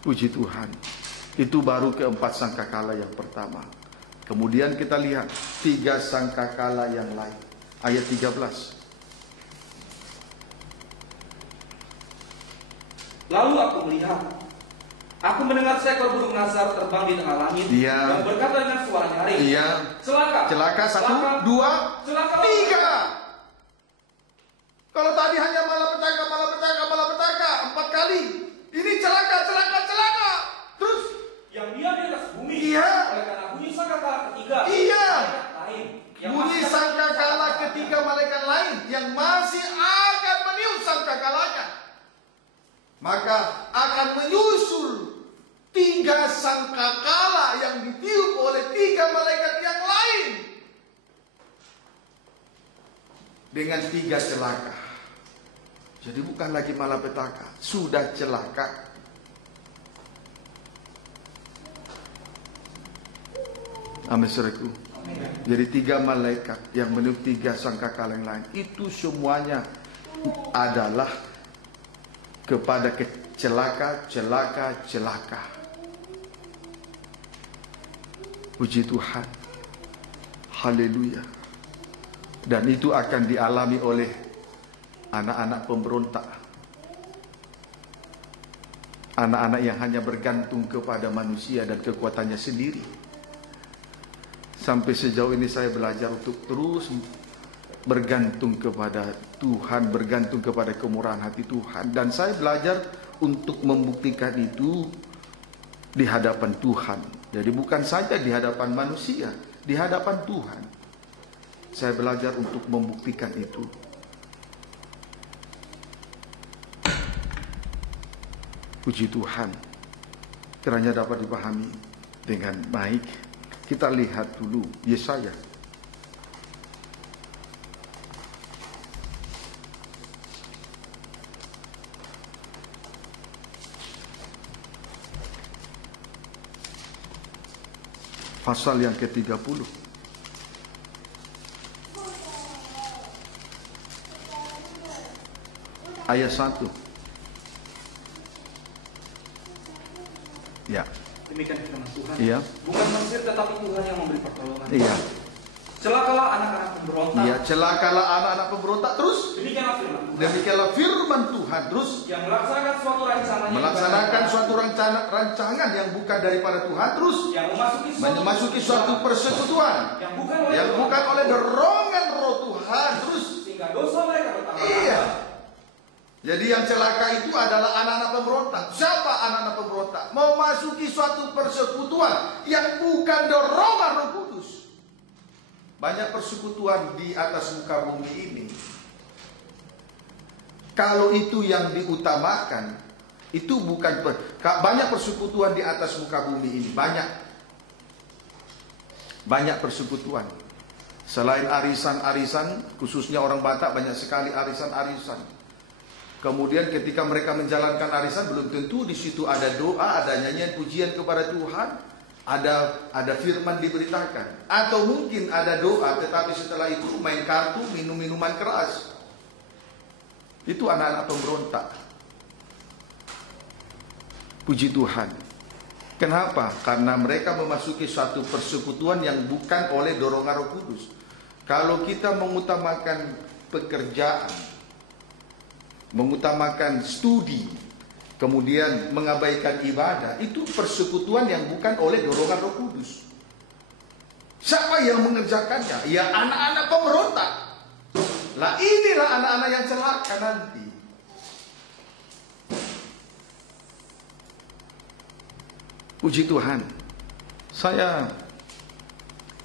Puji Tuhan. Itu baru keempat sangkakala yang pertama. Kemudian kita lihat 3 sangkakala yang lain. Ayat 13. Lalu aku melihat, aku mendengar seekor burung nasar terbang di tengah langit, yang berkata dengan suara nyaring, celaka, 1, 2, 3. Kalau tadi hanya malapetaka 4 kali, ini celaka. Terus yang dia di atas bumi, oleh karena bunyi sangkakala ketiga, malaikat lain, bunyi sangkakala ketiga malaikat lain yang masih akan meniup sangkakalanya, maka akan menyusul 3 sangkakala yang ditiup oleh 3 malaikat yang lain dengan 3 celaka. Jadi bukan lagi malapetaka, sudah celaka. Amin saudaraku. Jadi 3 malaikat yang meniup 3 sangkakala yang lain, itu semuanya adalah kepada celaka. Puji Tuhan. Haleluya. Dan itu akan dialami oleh anak-anak pemberontak. Anak-anak yang hanya bergantung kepada manusia dan kekuatannya sendiri. Sampai sejauh ini saya belajar untuk terus bergantung kepada Tuhan, bergantung kepada kemurahan hati Tuhan. Dan saya belajar untuk membuktikan itu di hadapan Tuhan. Jadi bukan saja di hadapan manusia, di hadapan Tuhan. Saya belajar untuk membuktikan itu. Puji Tuhan, kiranya dapat dipahami dengan baik. Kita lihat dulu Yesaya. Pasal yang ke-30. Ayat 1. Ya. Demikian firman Tuhan. Iya. Bukan Mesir tetapi Tuhan yang memberi pertolongan. Iya. Celakalah anak-anak pemberontak. Iya, celakalah anak-anak pemberontak. Terus Demikianlah firman Tuhan. demikianlah firman Tuhan. Terus Yang melaksanakan suatu rancangan. melaksanakan suatu rancangan yang bukan daripada Tuhan. Terus Yang memasuki suatu persekutuan yang bukan oleh dorongan roh Tuhan. Terus sehingga dosa mereka bertambah. iya. Jadi yang celaka itu adalah anak-anak pemberontak. Siapa anak-anak pemberontak? Memasuki suatu persekutuan yang bukan dorongan Roh Kudus. Banyak persekutuan di atas muka bumi ini. Kalau itu yang diutamakan, itu bukan banyak persekutuan di atas muka bumi ini. Banyak persekutuan. Selain arisan-arisan, khususnya orang Batak banyak sekali arisan-arisan. Kemudian ketika mereka menjalankan arisan, belum tentu di situ ada doa, ada nyanyian pujian kepada Tuhan, ada firman diberitakan, atau mungkin ada doa, tetapi setelah itu main kartu, minum minuman keras. Itu anak-anak pemberontak. Puji Tuhan. Kenapa? Karena mereka memasuki suatu persekutuan yang bukan oleh dorongan Roh Kudus. Kalau kita mengutamakan pekerjaan, mengutamakan studi, kemudian mengabaikan ibadah, itu persekutuan yang bukan oleh dorongan Roh Kudus. Siapa yang mengerjakannya? Ya anak-anak pemberontak. Lah inilah anak-anak yang celaka nanti. Puji Tuhan.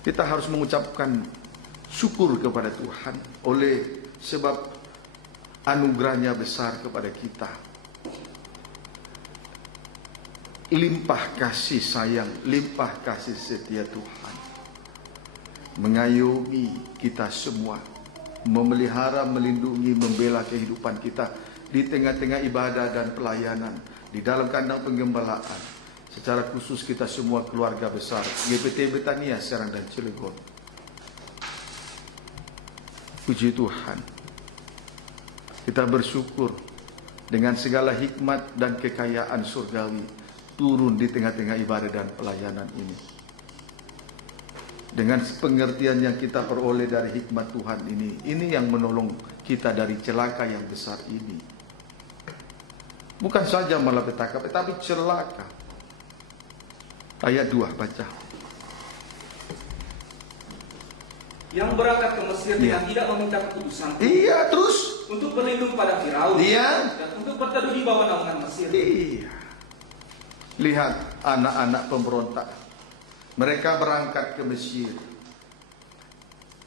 Kita harus mengucapkan syukur kepada Tuhan oleh sebab anugerahnya besar kepada kita. Limpah kasih sayang, limpah kasih setia Tuhan mengayomi kita semua, memelihara, melindungi, membela kehidupan kita di tengah-tengah ibadah dan pelayanan, di dalam kandang penggembalaan. Secara khusus kita semua keluarga besar GPT Betania Serang dan Cilegon. Puji Tuhan. Kita bersyukur dengan segala hikmat dan kekayaan surgawi turun di tengah-tengah ibadah dan pelayanan ini. Dengan pengertian yang kita peroleh dari hikmat Tuhan ini yang menolong kita dari celaka yang besar ini. Bukan saja malapetaka, tetapi celaka. Ayat 2 baca. Yang berangkat ke Mesir dengan tidak meminta keputusan. Iya, terus untuk berlindung pada Firaun. Iya. Dan untuk berteduh di bawah naungan Mesir. Iya. Lihat anak-anak pemberontak. Mereka berangkat ke Mesir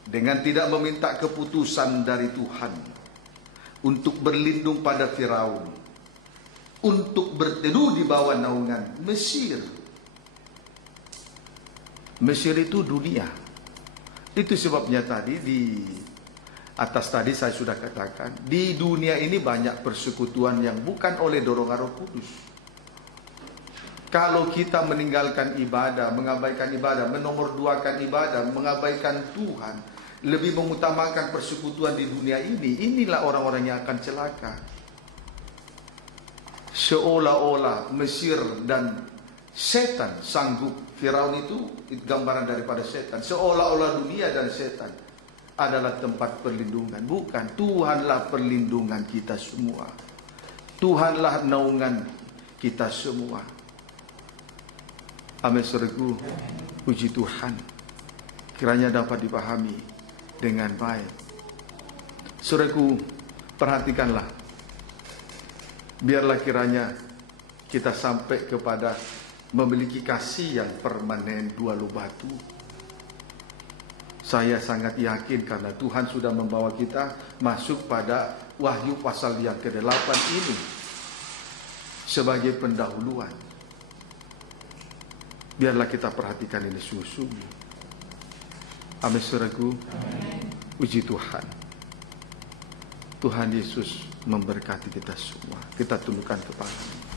dengan tidak meminta keputusan dari Tuhan untuk berlindung pada Firaun, untuk berteduh di bawah naungan Mesir. Mesir itu dunia. Itu sebabnya tadi di atas tadi saya sudah katakan, di dunia ini banyak persekutuan yang bukan oleh dorongan Roh Kudus. Kalau kita meninggalkan ibadah, mengabaikan ibadah, menomorduakan ibadah, mengabaikan Tuhan, lebih mengutamakan persekutuan di dunia ini, inilah orang-orang yang akan celaka. Seolah-olah Mesir dan setan sanggup. Firaun itu gambaran daripada setan. Seolah-olah dunia dan setan adalah tempat perlindungan. Bukan, Tuhanlah perlindungan kita semua. Tuhanlah naungan kita semua. Amin saudaraku, puji Tuhan. Kiranya dapat dipahami dengan baik. Saudaraku, perhatikanlah. Biarlah kiranya kita sampai kepada memiliki kasih yang permanen dua batu. Saya sangat yakin karena Tuhan sudah membawa kita masuk pada Wahyu pasal yang ke-8 ini sebagai pendahuluan. Biarlah kita perhatikan ini sungguh-sungguh. Amin, saudaraku. Puji Tuhan. Tuhan Yesus memberkati kita semua. Kita tundukkan kepala.